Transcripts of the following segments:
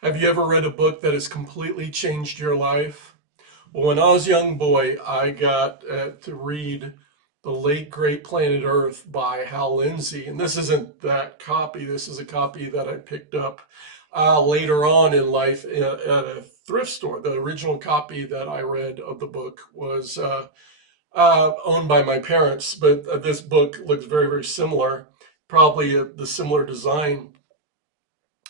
Have you ever read a book that has completely changed your life? Well, when I was a young boy, I got to read The Late Great Planet Earth by Hal Lindsey. And this isn't that copy. This is a copy that I picked up later on in life at a thrift store. The original copy that I read of the book was owned by my parents, but this book looks very, very similar, probably the similar design.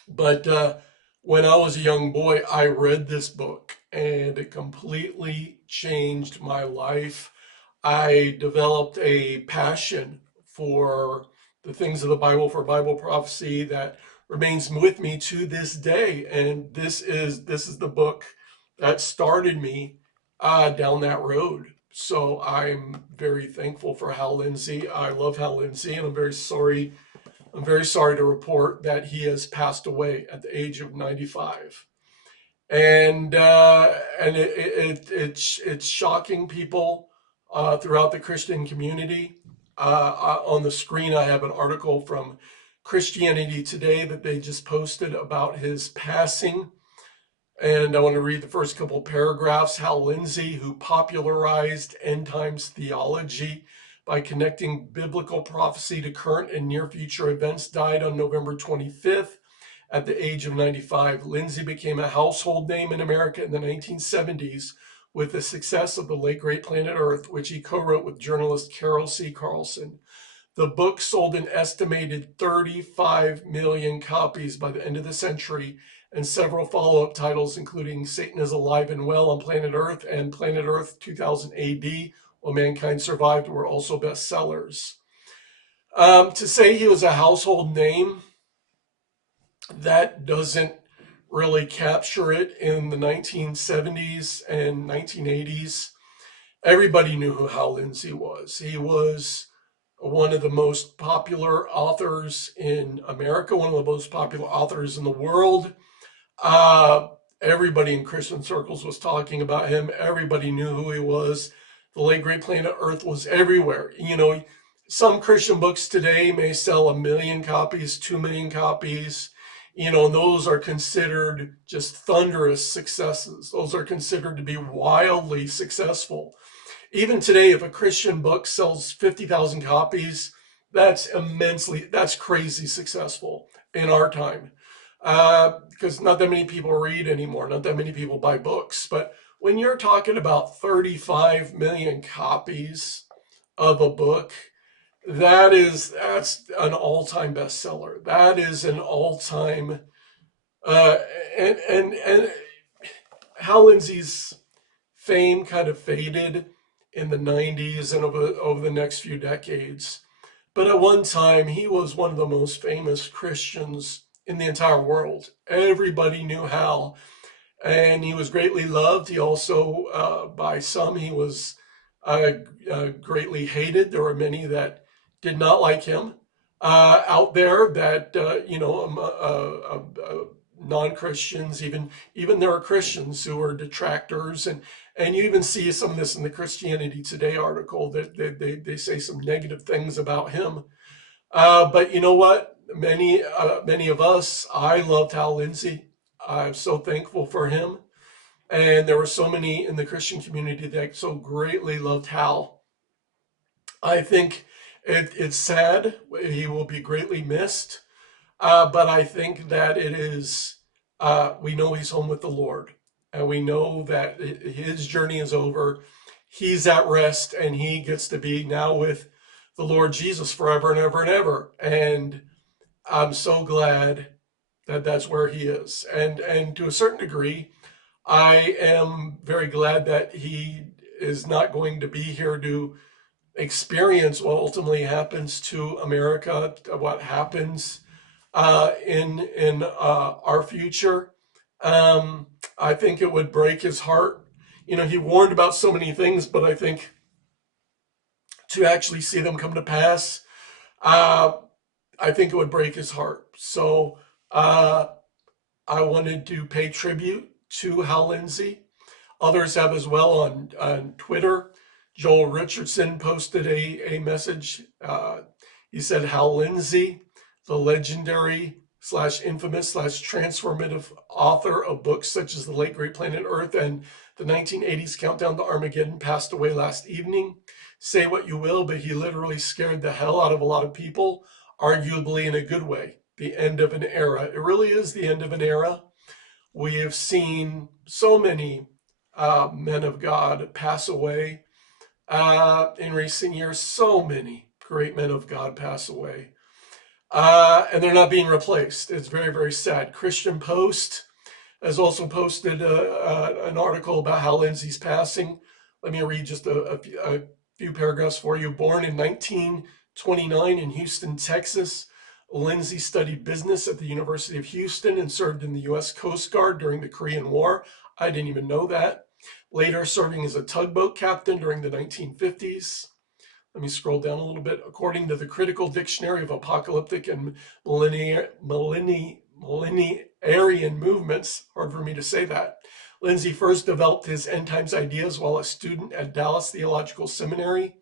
But when I was a young boy, I read this book and it completely changed my life. I developed a passion for the things of the Bible, for Bible prophecy that remains with me to this day. And this is the book that started me down that road. So I'm very thankful for Hal Lindsey. I love Hal Lindsey, and I'm very sorry to report that he has passed away at the age of 95. And it's shocking people throughout the Christian community. On the screen, I have an article from Christianity Today that they just posted about his passing. And I want to read the first couple paragraphs. Hal Lindsey, who popularized end times theology by connecting biblical prophecy to current and near future events, died on November 25th at the age of 95. Lindsey became a household name in America in the 1970s with the success of The Late Great Planet Earth, which he co-wrote with journalist Carol C. Carlson. The book sold an estimated 35 million copies by the end of the century, and several follow-up titles, including Satan is Alive and Well on Planet Earth and Planet Earth 2000 AD, While Mankind Survived, were also bestsellers. To say he was a household name, that doesn't really capture it. In the 1970s and 1980s, everybody knew who Hal Lindsey was. He was one of the most popular authors in America, one of the most popular authors in the world. Uh, Everybody in Christian circles was talking about him. Everybody knew who he was. The Late Great Planet Earth was everywhere. Some Christian books today may sell 1 million copies, 2 million copies. And those are considered just thunderous successes. Those are considered to be wildly successful. Even today, if a Christian book sells 50,000 copies, that's crazy successful in our time. Because not that many people read anymore, not that many people buy books. But when you're talking about 35 million copies of a book, that's an all-time bestseller. That is an all-time uh, and Hal Lindsey's fame kind of faded in the 90s and over the next few decades. But at one time, he was one of the most famous Christians in the entire world. Everybody knew Hal, and he was greatly loved. He also, by some, he was greatly hated. There were many that did not like him out there that, non-Christians, even there are Christians who are detractors, and you even see some of this in the Christianity Today article that they say some negative things about him. But you know what? Many of us, I loved Hal Lindsey. I'm so thankful for him. And there were so many in the Christian community that so greatly loved Hal. I think it's sad. He will be greatly missed. But I think that we know he's home with the Lord. And we know that his journey is over. He's at rest, and he gets to be now with the Lord Jesus forever and ever and ever. And I'm so glad that that's where he is. And to a certain degree, I am very glad that he is not going to be here to experience what ultimately happens to America, what happens in our future. I think it would break his heart. He warned about so many things, but I think to actually see them come to pass, uh, I think it would break his heart. So uh, I wanted to pay tribute to Hal Lindsey. Others have as well on Twitter. Joel Richardson posted a message. He said, Hal Lindsey, the legendary slash infamous slash transformative author of books such as The Late Great Planet Earth and the 1980s Countdown to Armageddon, passed away last evening. Say what you will, but he literally scared the hell out of a lot of people, arguably in a good way. The end of an era. It really is the end of an era. We have seen so many men of God pass away in recent years. So many great men of God pass away. And they're not being replaced. It's very, very sad. Christian Post has also posted an article about Hal Lindsey's passing. Let me read just a few paragraphs for you. Born in 1929 in Houston, Texas, Lindsey studied business at the University of Houston and served in the U.S. Coast Guard during the Korean War. I didn't even know that. Later serving as a tugboat captain during the 1950s. Let me scroll down a little bit. According to the Critical Dictionary of Apocalyptic and Millenarian Movements, hard for me to say that, Lindsey first developed his end times ideas while a student at Dallas Theological Seminary.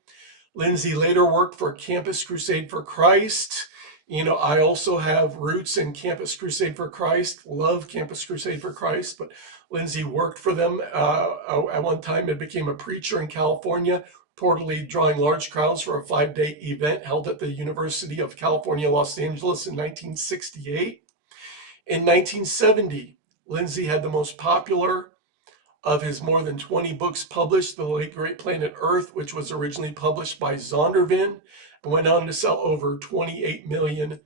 Lindsey later worked for Campus Crusade for Christ. You know, I also have roots in Campus Crusade for Christ, love Campus Crusade for Christ, but Lindsey worked for them at one time and became a preacher in California, reportedly drawing large crowds for a 5-day event held at the University of California, Los Angeles in 1968. In 1970, Lindsey had the most popular of his more than 20 books published, The Late Great Planet Earth, which was originally published by Zondervan, and went on to sell over 28 million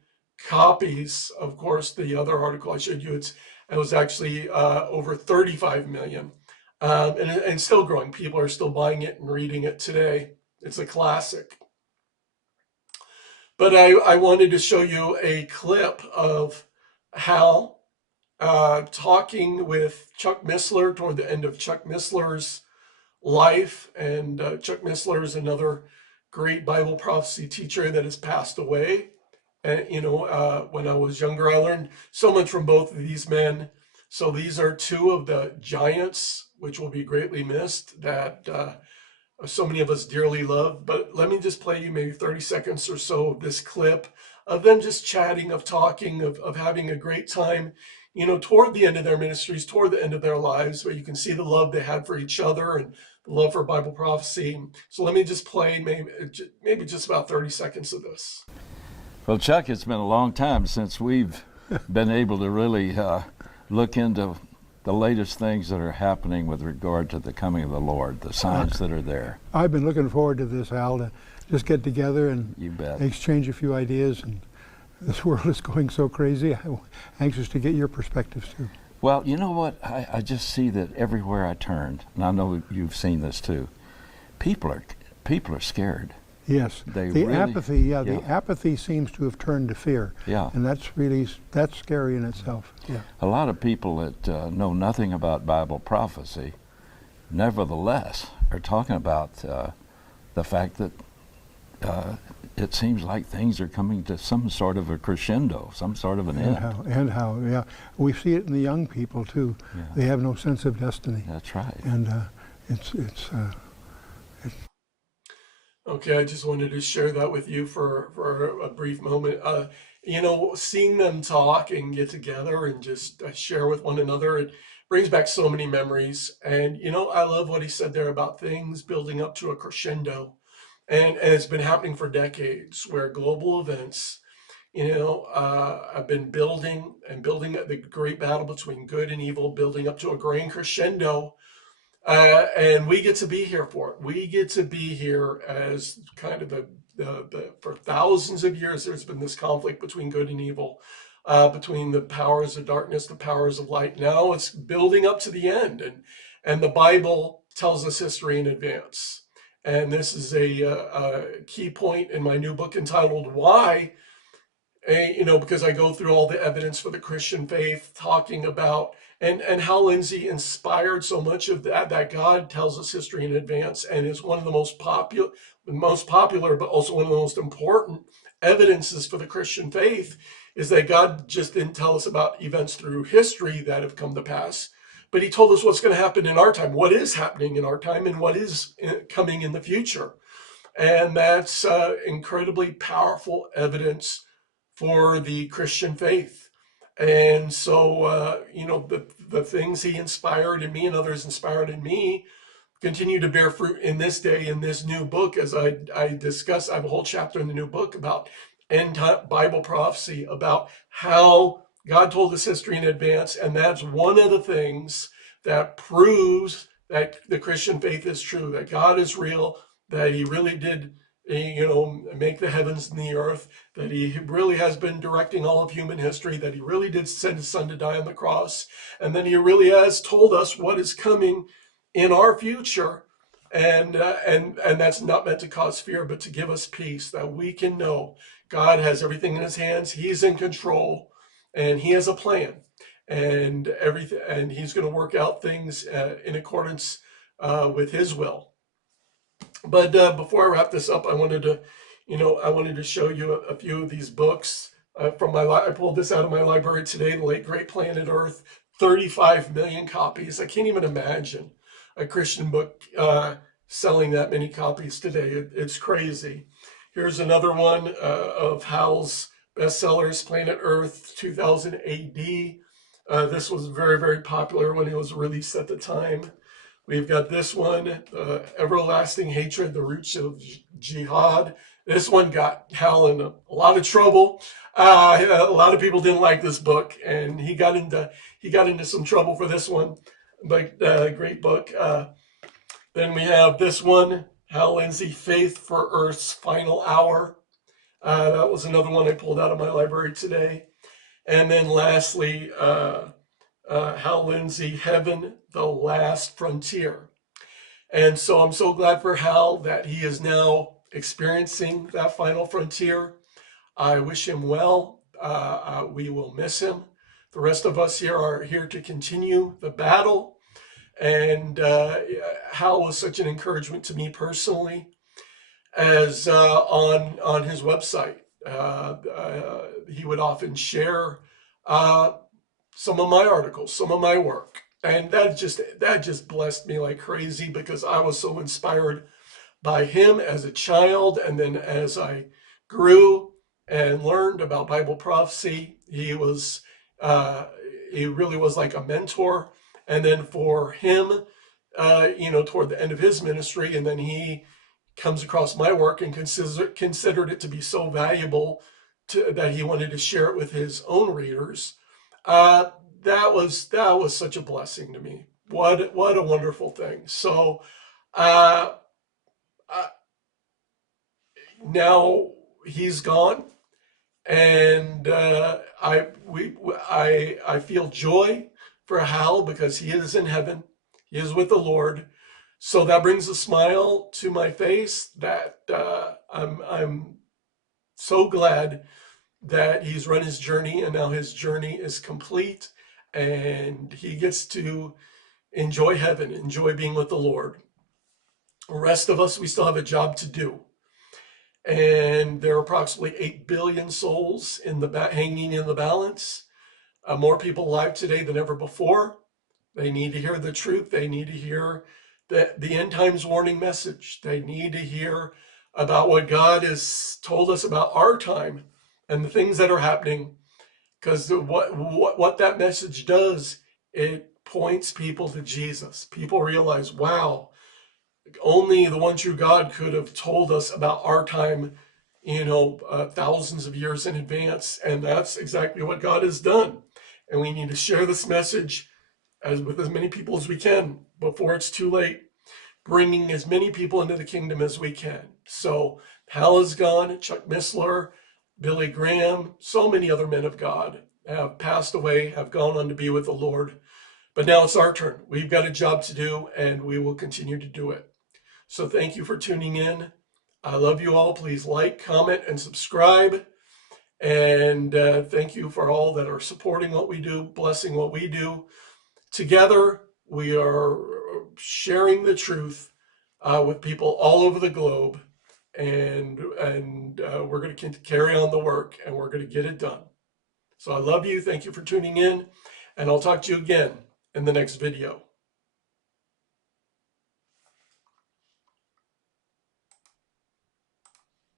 copies. Of course, the other article I showed you, it was actually over 35 million. And still growing. People are still buying it and reading it today. It's a classic. But I wanted to show you a clip of Hal talking with Chuck Missler toward the end of Chuck Missler's life. And Chuck Missler is another great Bible prophecy teacher that has passed away. And, you know, when I was younger, I learned so much from both of these men. So these are two of the giants, which will be greatly missed, that so many of us dearly love. But let me just play you maybe 30 seconds or so of this clip of them just chatting, of talking, of having a great time, you know, toward the end of their ministries, toward the end of their lives, where you can see the love they had for each other and the love for Bible prophecy. So let me just play maybe just about 30 seconds of this. Well, Chuck, it's been a long time since we've been able to really look into the latest things that are happening with regard to the coming of the Lord, the signs that are there. I've been looking forward to this, Al, to just get together and You bet. exchange a few ideas. And this world is going so crazy. I'm anxious to get your perspectives too. Well, you know what? I just see that everywhere I turned, and I know you've seen this too, people are scared. Yes, They the really- apathy. yeah. The apathy seems to have turned to fear. Yeah. And that's scary in itself. Yeah. A lot of people that know nothing about Bible prophecy, nevertheless, are talking about the fact that it seems like things are coming to some sort of a crescendo, some sort of an end. Yeah. We see it in the young people too. Yeah. They have no sense of destiny. That's right. And it's Okay, I just wanted to share that with you for a brief moment. You know, seeing them talk and get together and just share with one another, it brings back so many memories. And, you know, I love what he said there about things building up to a crescendo. And it's been happening for decades where global events, you know, have been building and building the great battle between good and evil, building up to a grand crescendo. And we get to be here for it. We get to be here as kind of for thousands of years, there's been this conflict between good and evil, between the powers of darkness, the powers of light. Now it's building up to the end. And the Bible tells us history in advance. And this is a key point in my new book entitled Why, you know, because I go through all the evidence for the Christian faith, talking about and how Lindsey inspired so much of that God tells us history in advance and is one of the most popular, but also one of the most important evidences for the Christian faith is that God just didn't tell us about events through history that have come to pass, but he told us what's going to happen in our time, what is happening in our time, and what is coming in the future. And that's incredibly powerful evidence for the Christian faith. And so, you know, the things he inspired in me and others inspired in me continue to bear fruit in this day in this new book. As I discuss, I have a whole chapter in the new book about end time Bible prophecy, about how God told us history in advance. And that's one of the things that proves that the Christian faith is true, that God is real, that he really did, you know, make the heavens and the earth, that he really has been directing all of human history, that he really did send his son to die on the cross, and then he really has told us what is coming in our future. And that's not meant to cause fear, but to give us peace, that we can know God has everything in his hands. He's in control, and he has a plan, and everything, and he's going to work out things in accordance with his will. But before I wrap this up, I wanted to, you know, I wanted to show you a few of these books from my. I pulled this out of my library today. The Late Great Planet Earth, 35 million copies. I can't even imagine a Christian book selling that many copies today. It's crazy. Here's another one of Hal's bestsellers, Planet Earth, 2000 AD. This was very, very popular when it was released at the time. We've got this one, Everlasting Hatred, the Roots of Jihad. This one got Hal in a lot of trouble. A lot of people didn't like this book, and he got into some trouble for this one. But great book. Then we have this one, Hal Lindsey, Faith for Earth's Final Hour. That was another one I pulled out of my library today. And then lastly, Hal Lindsey, Heaven, the Last Frontier. And so I'm so glad for Hal that he is now experiencing that final frontier. I wish him well. We will miss him. The rest of us here are here to continue the battle. And Hal was such an encouragement to me personally, as on his website, he would often share some of my articles, some of my work, and that just blessed me like crazy, because I was so inspired by him as a child, and then as I grew and learned about Bible prophecy, he really was like a mentor. And then for him, you know, toward the end of his ministry, and then he comes across my work and considered it to be so valuable that he wanted to share it with his own readers. That was such a blessing to me. What a wonderful thing. So now he's gone, and I feel joy for Hal, because he is in heaven. He is with the Lord. So that brings a smile to my face, that I'm so glad that he's run his journey, and now his journey is complete, and he gets to enjoy heaven, enjoy being with the Lord. The rest of us, we still have a job to do. And there are approximately 8 billion souls hanging in the balance. More people alive today than ever before. They need to hear the truth. They need to hear the end times warning message. They need to hear about what God has told us about our time and the things that are happening. Because what that message does, it points people to Jesus. People realize, wow, only the one true God could have told us about our time, you know, thousands of years in advance. And that's exactly what God has done. And we need to share this message with as many people as we can before it's too late, bringing as many people into the kingdom as we can. So Hal is gone, Chuck Missler, Billy Graham, so many other men of God have passed away, have gone on to be with the Lord. But now it's our turn. We've got a job to do, and we will continue to do it. So thank you for tuning in. I love you all. Please like, comment, and subscribe. And thank you for all that are supporting what we do, blessing what we do. Together, we are sharing the truth with people all over the globe. And we're going to carry on the work, and we're going to get it done. So I love you. Thank you for tuning in. And I'll talk to you again in the next video.